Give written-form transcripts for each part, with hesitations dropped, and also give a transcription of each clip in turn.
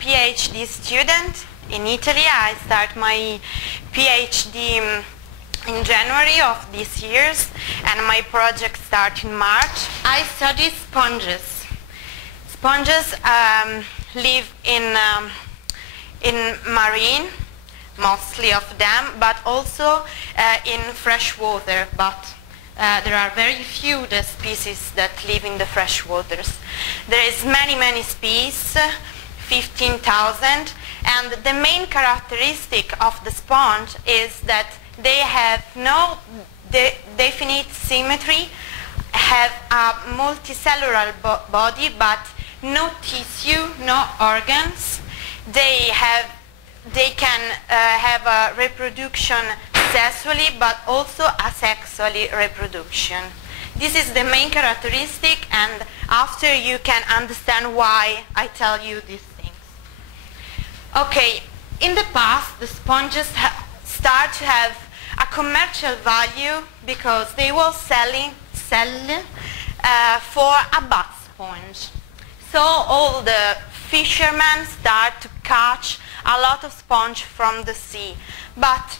PhD student in Italy. I start my PhD in January of this year, and my project starts in March. I study sponges. Sponges live in marine, mostly of them, but also in fresh water. But there are very few the species that live in the fresh waters. There is many species, 15,000, and the main characteristic of the sponge is that they have no definite symmetry, have a multicellular body, but no tissue, no organs. They can have a reproduction sexually, but also asexually reproduction. This is the main characteristic, and after you can understand why I tell you these things. Okay, in the past, the sponges start to have a commercial value because they were selling for a bath sponge. So all the fishermen start to catch a lot of sponge from the sea. But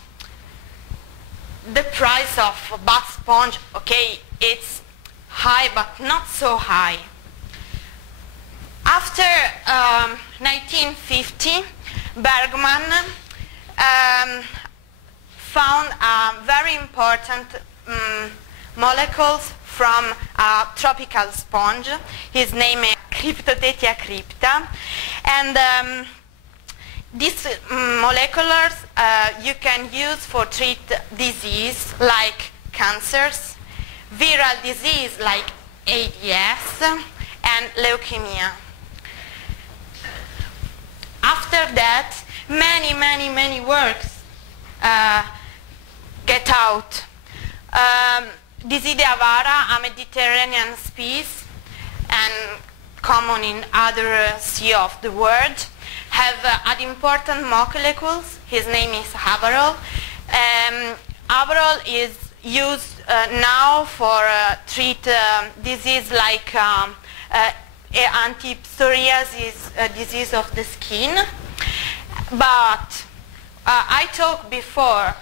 the price of a bath sponge, okay, it's high, but not so high. After 1950, Bergman found very important molecules from a tropical sponge. His name is Cryptothetia crypta, and these molecules you can use for treat disease like cancers, viral disease like AIDS, and leukemia. After that, many works get out. Disidea vara, a Mediterranean species and common in other sea of the world, have an important molecules. His name is Avarol. Avarol is used now for treat disease like anti-psoriasis disease of the skin. But I talked before,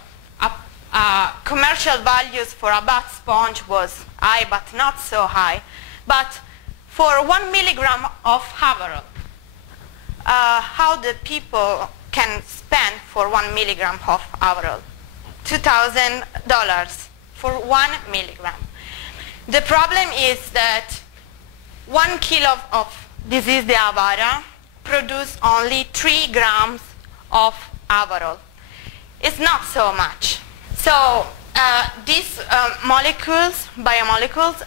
commercial values for a bath sponge was high, but not so high. But for 1 milligram of Avarol, how the people can spend for 1 milligram of Avarol? $2,000 for 1 milligram. The problem is that 1 kilo of Disidea vara produce only 3 grams of Avarol. It's not so much. So these molecules, biomolecules,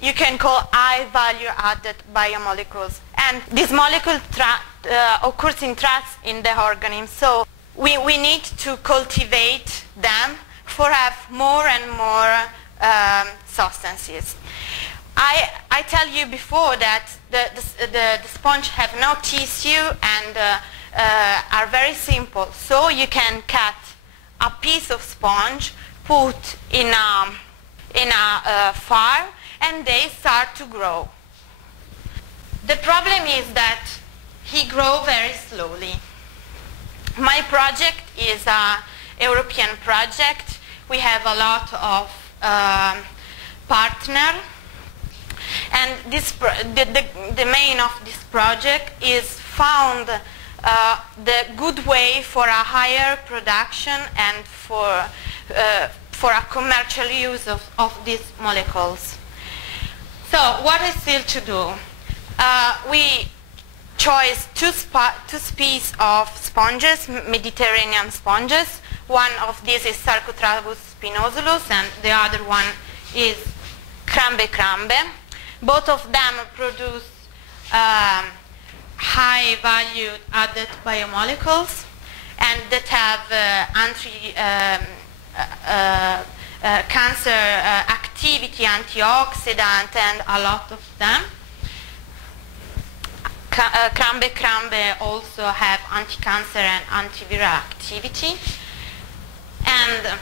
you can call high value added biomolecules. And this molecule occurs in tracts in the organism. So we need to cultivate them for have more and more substances. I tell you before that the sponge have no tissue and are very simple. So you can cut a piece of sponge, put in a fire, and they start to grow. The problem is that he grows very slowly. My project is an European project. We have a lot of partners. And the main of this project is found the good way for a higher production and for a commercial use of these molecules. So what is still to do? We chose two species of sponges, Mediterranean sponges. One of these is Sarcotrabus spinosulus, and the other one is Crambe. Both of them produce high value added biomolecules and that have cancer activity, antioxidant, and a lot of them. Crambe also have anti-cancer and antiviral activity. And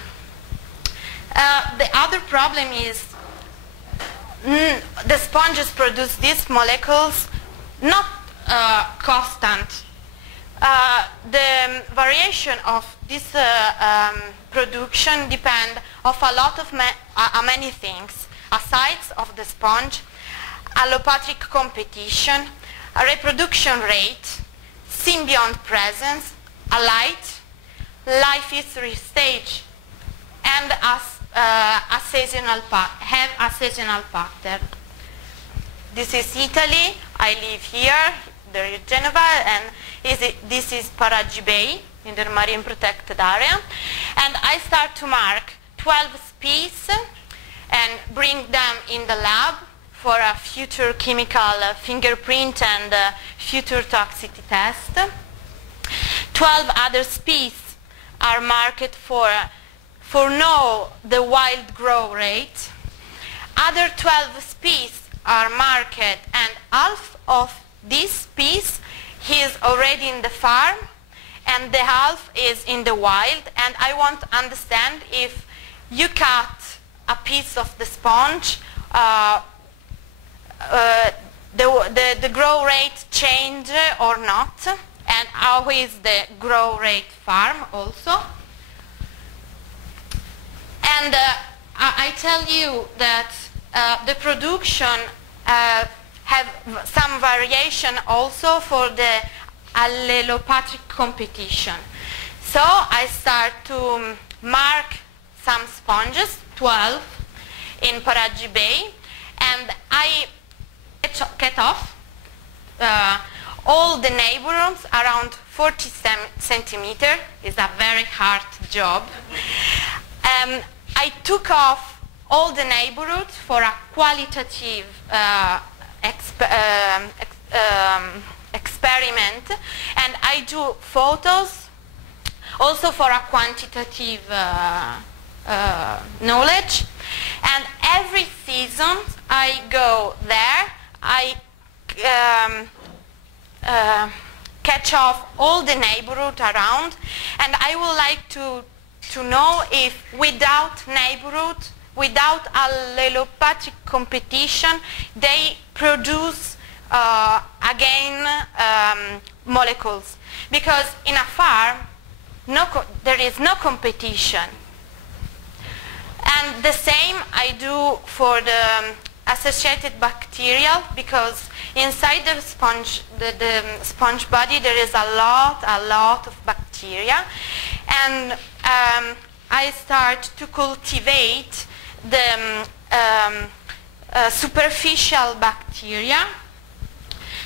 the other problem is the sponges produce these molecules not constant. The variation of this production depend of a lot of many things, a size of the sponge, allopathic competition, a reproduction rate, symbiont presence, a life history stage, and a seasonal pattern. This is Italy. I live here. There is Genova, and this is Paragi Bay in the marine protected area. And I start to mark 12 species and bring them in the lab for a future chemical fingerprint and future toxicity test. 12 other species are marked for now the wild grow rate. Other 12 species are marked, and half of this piece is already in the farm and the half is in the wild. And I want to understand if you cut a piece of the sponge, the grow rate change or not, and how is the grow rate farm also. And I tell you that the production have some variation also for the allelopathic competition. So I start to mark some sponges, 12, in Paragi Bay, and I cut off all the neighborhoods around 40 centimeters. It's a very hard job. I took off all the neighborhoods for a qualitative experiment, and I do photos also for a quantitative knowledge. And every season I go there, I catch off all the neighborhood around, and I would like to know if without neighborhood, without allelopathic competition, they produce again molecules. Because in a farm, there is no competition. And the same I do for the associated bacterial, because inside the sponge body there is a lot of bacteria. And I start to cultivate the superficial bacteria,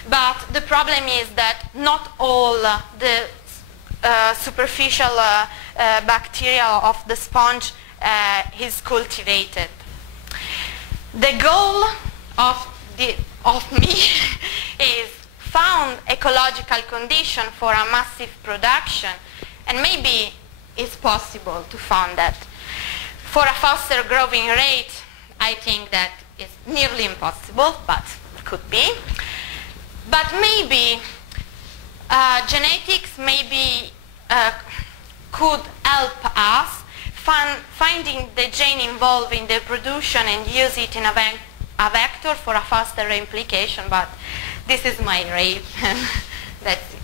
but the problem is that not all the superficial bacteria of the sponge is cultivated. The goal of me is found ecological condition for a massive production, and maybe it's possible to find that. For a faster growing rate, I think that is nearly impossible, but it could be. But maybe genetics could help us finding the gene involved in the production and use it in a vector for a faster replication. But this is my rate. That's it.